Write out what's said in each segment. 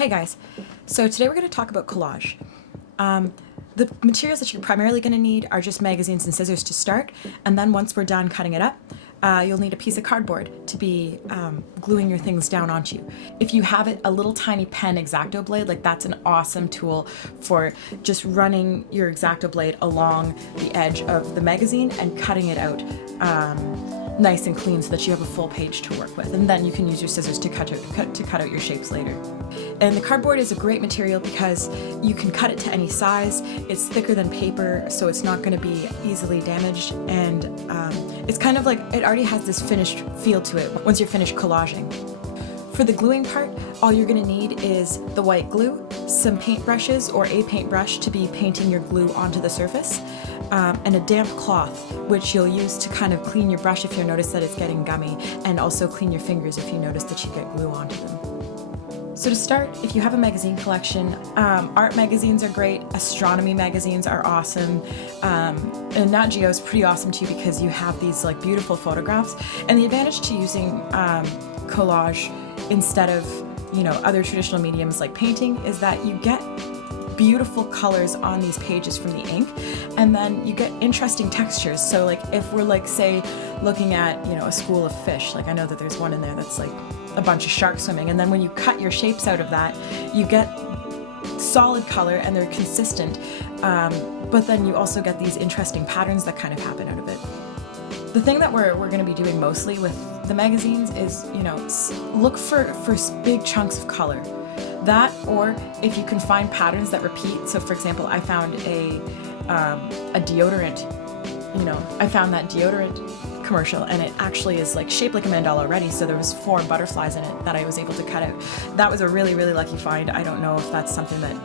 Hey guys, so today we're going to talk about collage. The materials that you're primarily going to need are just magazines and scissors to start, and then once we're done cutting it up, you'll need a piece of cardboard to be gluing your things down onto. If you have it, a little tiny pen Exacto blade, like that's an awesome tool for just running your Exacto blade along the edge of the magazine and cutting it out nice and clean so that you have a full page to work with, and then you can use your scissors to cut out your shapes later. And the cardboard is a great material because you can cut it to any size. It's thicker than paper, so it's not going to be easily damaged, and it's kind of like it already has this finished feel to it once you're finished collaging. For the gluing part, all you're going to need is the white glue, some paintbrushes or a paintbrush to be painting your glue onto the surface, and a damp cloth, which you'll use to kind of clean your brush if you notice that it's getting gummy, and also clean your fingers if you notice that you get glue onto them. So to start, if you have a magazine collection, art magazines are great, astronomy magazines are awesome, and Nat Geo is pretty awesome too because you have these like beautiful photographs. And the advantage to using collage instead of other traditional mediums like painting is that you get beautiful colors on these pages from the ink, and then you get interesting textures. So like if we're like say looking at a school of fish, like I know that there's one in there that's like a bunch of sharks swimming, and then when you cut your shapes out of that, you get solid color and they're consistent, but then you also get these interesting patterns that kind of happen out of it. The thing that we're going to be doing mostly with the magazines is look for big chunks of color. That, or if you can find patterns that repeat. So for example, I found a deodorant, I found that deodorant commercial, and it actually is like shaped like a mandala already, so there was 4 butterflies in it that I was able to cut out. That was a really, really lucky find. I don't know if that's something that,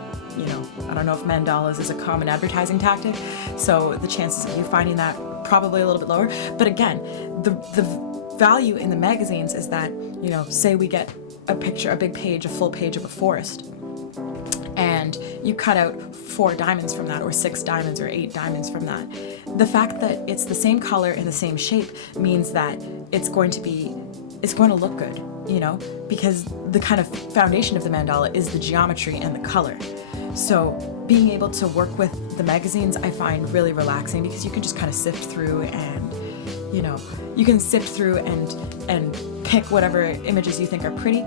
I don't know if mandalas is a common advertising tactic, so the chances of you finding that probably a little bit lower. But again, the value in the magazines is that, say we get a big page, a full page of a forest, and you cut out 4 diamonds from that, or 6 diamonds, or 8 diamonds from that. The fact that it's the same color and the same shape means that it's going to look good, because the kind of foundation of the mandala is the geometry and the color. So being able to work with the magazines I find really relaxing, because you can just kind of sift through and you can sift through and pick whatever images you think are pretty.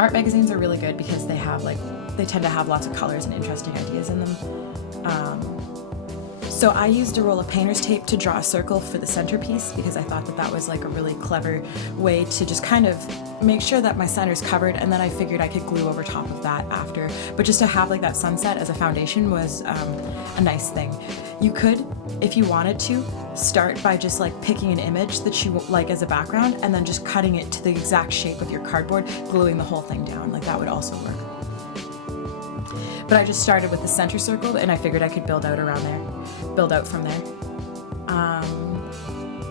Art magazines are really good because they tend to have lots of colors and interesting ideas in them. So I used a roll of painter's tape to draw a circle for the centerpiece because I thought that was like a really clever way to just kind of make sure that my center's covered, and then I figured I could glue over top of that after. But just to have like that sunset as a foundation was a nice thing. You could, if you wanted to, start by just like picking an image that you like as a background and then just cutting it to the exact shape of your cardboard, gluing the whole thing down. Like that would also work. But I just started with the center circle, and I figured I could build out from there.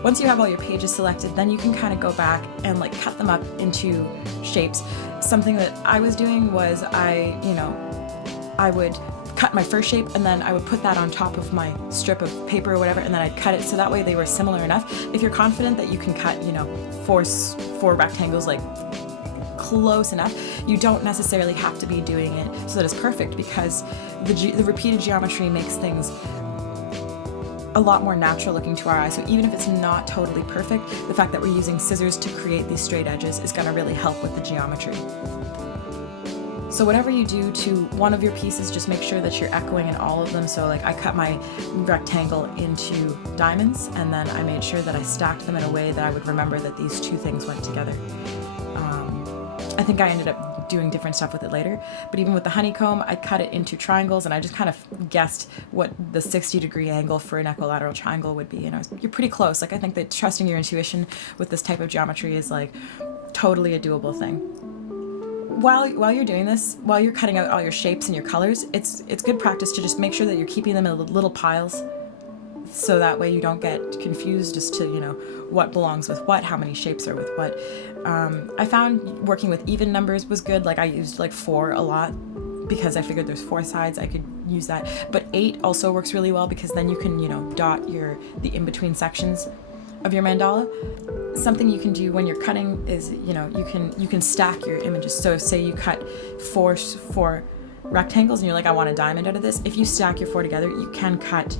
Once you have all your pages selected, then you can kind of go back and like cut them up into shapes. Something that I was doing was I would cut my first shape, and then I would put that on top of my strip of paper or whatever, and then I'd cut it so that way they were similar enough. If you're confident that you can cut, four rectangles like close enough, you don't necessarily have to be doing it so that it's perfect, because the repeated geometry makes things a lot more natural looking to our eyes. So even if it's not totally perfect, the fact that we're using scissors to create these straight edges is going to really help with the geometry. So whatever you do to one of your pieces, just make sure that you're echoing in all of them. So like I cut my rectangle into diamonds, and then I made sure that I stacked them in a way that I would remember that these 2 things went together. I think I ended up doing different stuff with it later, but even with the honeycomb, I cut it into triangles, and I just kind of guessed what the 60-degree angle for an equilateral triangle would be, and you're pretty close. Like I think that trusting your intuition with this type of geometry is like totally a doable thing. While you're doing this, while you're cutting out all your shapes and your colors, it's good practice to just make sure that you're keeping them in little piles, so that way you don't get confused as to what belongs with what, how many shapes are with what. I found working with even numbers was good. Like I used like 4 a lot because I figured there's 4 sides, I could use that. But 8 also works really well because then you can dot the in-between sections of your mandala. something you can do when you're cutting is, you can stack your images. So say you cut four rectangles and you're like, I want a diamond out of this. If you stack your 4 together, you can cut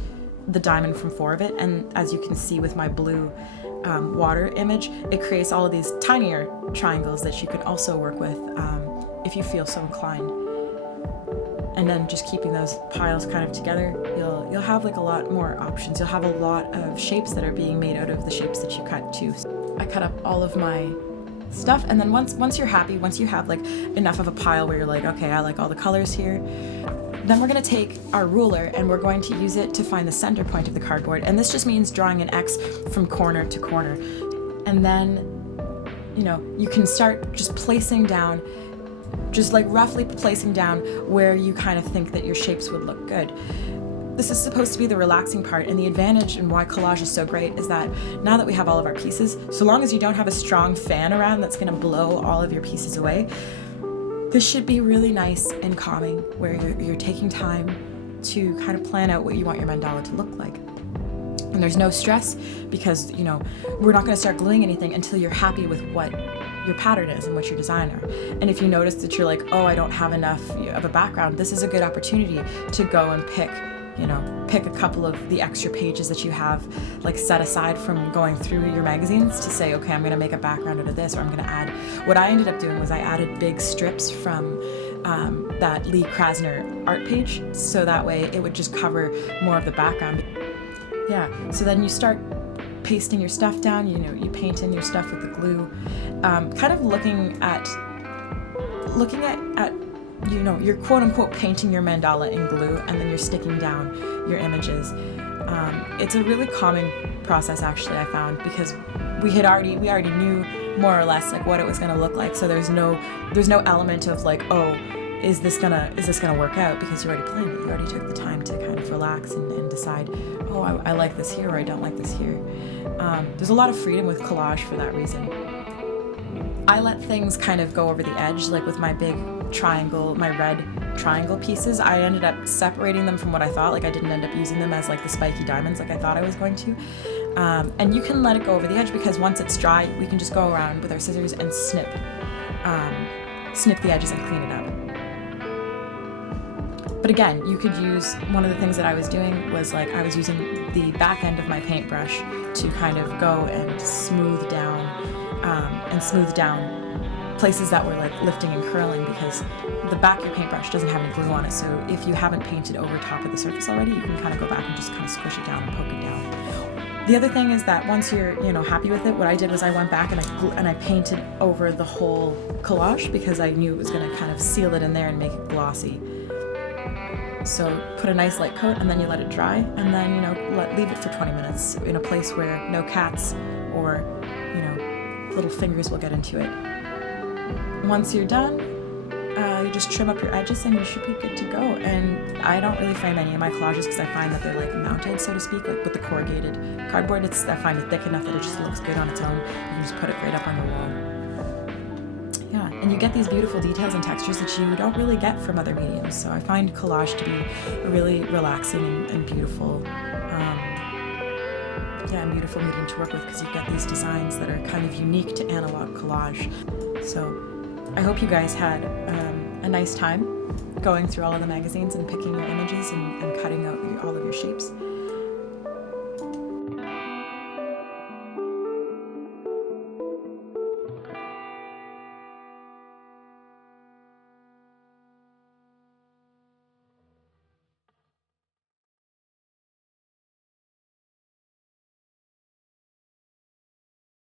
the diamond from 4 of it. And as you can see with my blue water image, it creates all of these tinier triangles that you can also work with if you feel so inclined. And then just keeping those piles kind of together, you'll have like a lot more options. You'll have a lot of shapes that are being made out of the shapes that you cut too. So I cut up all of my stuff, and then once you're happy, once you have like enough of a pile where you're like, okay, I like all the colors here, then we're going to take our ruler and we're going to use it to find the center point of the cardboard. And this just means drawing an X from corner to corner. And then, you can start just placing down, just like roughly placing down where you kind of think that your shapes would look good. This is supposed to be the relaxing part, and the advantage and why collage is so great is that now that we have all of our pieces, so long as you don't have a strong fan around that's going to blow all of your pieces away, this should be really nice and calming, where you're taking time to kind of plan out what you want your mandala to look like. And there's no stress because, we're not going to start gluing anything until you're happy with what your pattern is and what your design are. And if you notice that you're like, oh, I don't have enough of a background, this is a good opportunity to go and pick a couple of the extra pages that you have like set aside from going through your magazines to say, okay, I'm going to make a background out of this, or I'm going to add. What I ended up doing was I added big strips from that Lee Krasner art page, so that way it would just cover more of the background. Yeah, so then you start pasting your stuff down, you paint in your stuff with the glue, kind of looking at you're quote unquote painting your mandala in glue, and then you're sticking down your images. It's a really calming process, actually, I found, because we already knew more or less like what it was going to look like. So there's no element of like, oh, is this gonna work out, because you already planned it. You already took the time to kind of relax and decide, oh, I like this here, or I don't like this here. There's a lot of freedom with collage for that reason. I let things kind of go over the edge, like with my big triangle, my red triangle pieces. I ended up separating them from what I thought. Like I didn't end up using them as like the spiky diamonds like I thought I was going to. And you can let it go over the edge, because once it's dry, we can just go around with our scissors and snip the edges and clean it up. But again, you could use, one of the things that I was doing was like I was using the back end of my paintbrush to kind of go and smooth down places that were like lifting and curling, because the back of your paintbrush doesn't have any glue on it. So if you haven't painted over top of the surface already, you can kind of go back and just kind of squish it down and poke it down. The other thing is that once you're happy with it, what I did was I went back and I painted over the whole collage, because I knew it was going to kind of seal it in there and make it glossy. So put a nice light coat, and then you let it dry, and then leave it for 20 minutes in a place where no cats or little fingers will get into it. Once you're done, you just trim up your edges and you should be good to go. And I don't really frame any of my collages because I find that they're like mounted, so to speak, like with the corrugated cardboard. I find it thick enough that it just looks good on its own. You can just put it right up on your wall. Yeah, and you get these beautiful details and textures that you don't really get from other mediums. So I find collage to be a really relaxing and beautiful beautiful medium to work with, because you get these designs that are kind of unique to analog collage. So I hope you guys had a nice time going through all of the magazines and picking your images and cutting out all of your shapes.